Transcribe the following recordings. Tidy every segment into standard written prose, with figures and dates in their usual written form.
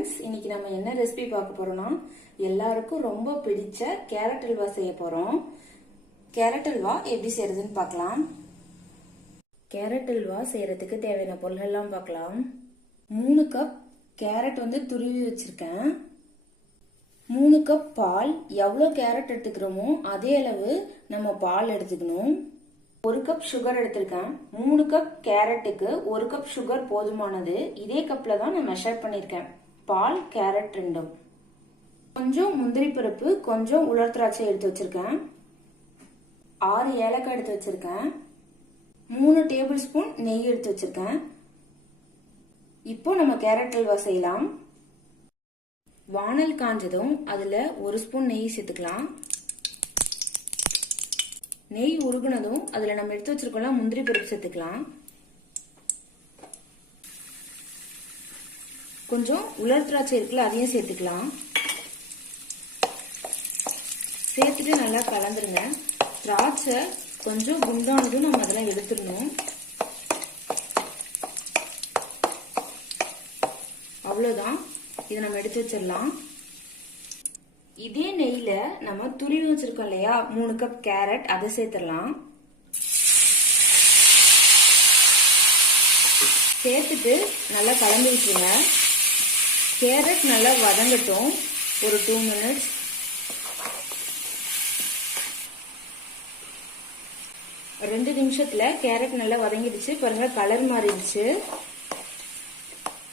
Friends, இன்னைக்கு நம்ம என்ன ரெசிபி பார்க்க போறோம்னா எல்லாருக்கும் ரொம்ப பிடிச்ச கேரட் அல்வா செய்ய போறோம். கேரட் அல்வா எப்படி செய்யறதுன்னு பார்க்கலாம். கேரட் அல்வா செய்யறதுக்கு தேவையான பொருள்கள்லாம் பார்க்கலாம். 3 கப் கேரட் துருவி வச்சிருக்கேன். 3 கப் பால். எவ்வளவு கேரட் எடுத்துக்கிறோமோ அதே அளவு நம்ம பால் எடுத்துக்கணும். 1 கப் சுகர் எடுத்திருக்கேன். 3 கப் கேரட்டுக்கு 1 கப் சுகர் போதுமானது. இதே கப்ல தான் நான் மெஷர் பண்ணிருக்கேன். பால், கேரட் ரெண்டும். கொஞ்சம் முந்திரி பருப்பு, கொஞ்சம் உலர் திராட்சை எடுத்து வச்சிருக்கேன். 6 ஏலக்காய் எடுத்து வச்சிருக்கேன். 3 டேபிள் ஸ்பூன் நெய் எடுத்து வச்சிருக்கேன். இப்போ நம்ம கேரட் அல்வா செய்யலாம். வானல் காஞ்சதும் அதுல 1 ஸ்பூன் நெய் சேர்த்துக்கலாம். நெய் உருகுனதும் அதுல நம்ம எடுத்து வச்சிருக்கோம்ல முந்திரி பருப்பு சேர்த்துக்கலாம். கொஞ்சம் உலர் திராட்சை இருக்குல்ல, அதையும் சேர்த்துக்கலாம். சேர்த்துட்டு நல்லா கலந்துருங்க. திராட்சை கொஞ்சம் குண்டானதும் நம்ம அதெல்லாம் எடுத்துடணும். அவ்வளவுதான், இதை நம்ம எடுத்து வச்சிடலாம். இதே நெய்ல நம்ம துருவி வச்சிருக்கோம் இல்லையா 3 கப் கேரட், அதை சேர்த்துடலாம். சேர்த்துட்டு நல்லா கலந்து விட்டுருங்க. கேரட் நல்லா வதங்கட்டும் ஒரு 2 மினிட்ஸ். ரெண்டு நிமிஷத்துல கேரட் நல்லா வதங்கிடுச்சு. பாருங்க, கலர் மாறிடுச்சு.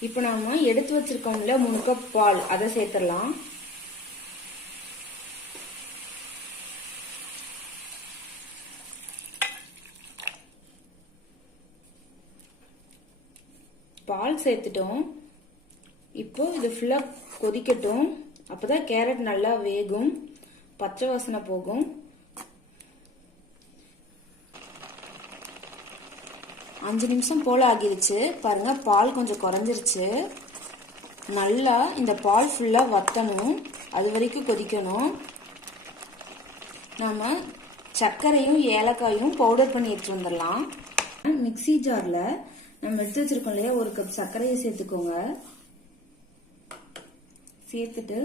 இப்போ நாம எடுத்து வச்சிருக்கோம்ல 3 கப் பால், அதை சேர்த்துடலாம். பால் சேர்த்துட்டோம். இப்போ இது ஃபுல்லா கொதிக்கட்டும். அப்பதான் கேரட் நல்லா வேகும், பச்சை வாசனை போகும். 5 நிமிஷம் போல ஆகிருச்சு. பாருங்க, பால் கொஞ்சம் குறைஞ்சிருச்சு. நல்லா இந்த பால் ஃபுல்லா வத்தணும், அது வரைக்கும் கொதிக்கணும். நாம சர்க்கரையும் ஏலக்காயும் பவுடர் பண்ணி எடுத்து வந்துடலாம். மிக்ஸி ஜார்ல நம்ம எடுத்து வச்சிருக்கோம் இல்லையா 1 கப் சர்க்கரையை சேர்த்துக்கோங்க. சேர்த்துட்டு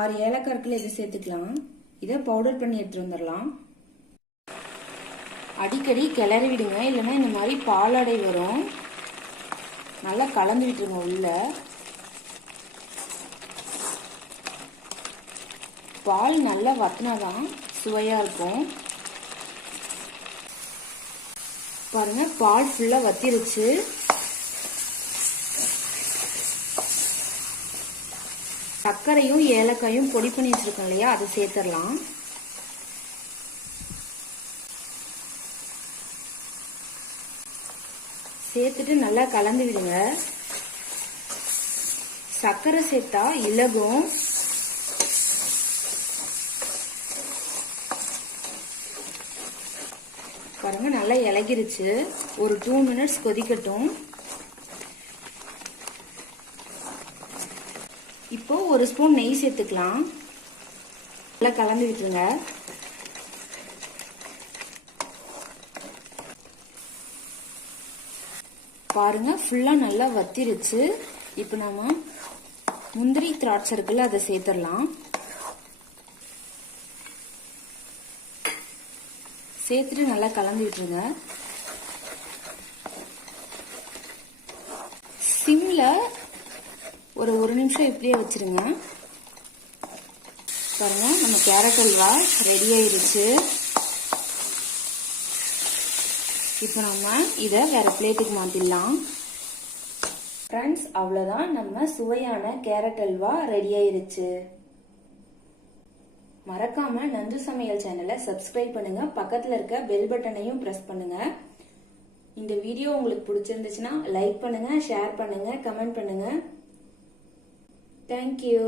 6 ஏலக்காய் இருக்குல்ல, இதை சேர்த்துக்கலாம். இதை பவுடர் பண்ணி எடுத்து வந்துடலாம். அடிக்கடி கிளறி விடுங்க, இல்லைன்னா இந்த மாதிரி பாலாடை வரும். நல்லா கலந்து விட்டுருங்க. உள்ள பால் நல்லா வத்தினாதான் சுவையா இருக்கும். பாருங்க, பால் ஃபுல்லா வத்திருச்சு. சர்க்கரையும் ஏலக்காயும் பொடி பண்ணி வச்சிருக்கோம் இல்லையா, அதை சேர்த்துடலாம். சேர்த்துட்டு நல்லா கலந்து விடுங்க. சர்க்கரை சேர்த்தா இலகும். பாருங்க, நல்லா இலகிருச்சு. ஒரு 2 மினிட்ஸ் கொதிக்கட்டும். இப்போ 1 ஸ்பூன் நெய் சேர்த்துக்கலாம். நல்லா கலந்து விட்டுருங்க. பாருங்க, ஃபுல்லா நல்லா வத்திருச்சு. இப்போ நாம முந்திரி திராட்சை இருக்குல்ல, அதை சேர்த்துடலாம். சேர்த்துட்டு நல்லா கலந்து விட்டுருங்க. சிம்ல ஒரு 1 நிமிஷம் இப்படியே வச்சிருங்க. பாருங்க, நம்ம கேரட் அல்வா ரெடி ஆயிருச்சு. இப்போ நம்ம இதை வேற பிளேட்டுக்கு மாத்திடலாம். ஃப்ரெண்ட்ஸ், அவ்வளவுதான், நம்ம சுவையான கேரட் அல்வா ரெடி ஆயிருச்சு. மறக்காம நந்து சமையல் சேனலை சப்ஸ்கிரைப் பண்ணுங்க. பக்கத்துல இருக்க பெல் பட்டனையும் பிரஸ் பண்ணுங்க. இந்த வீடியோ உங்களுக்கு பிடிச்சிருந்துச்சுன்னா லைக் பண்ணுங்க, ஷேர் பண்ணுங்க, கமெண்ட் பண்ணுங்க. Thank you.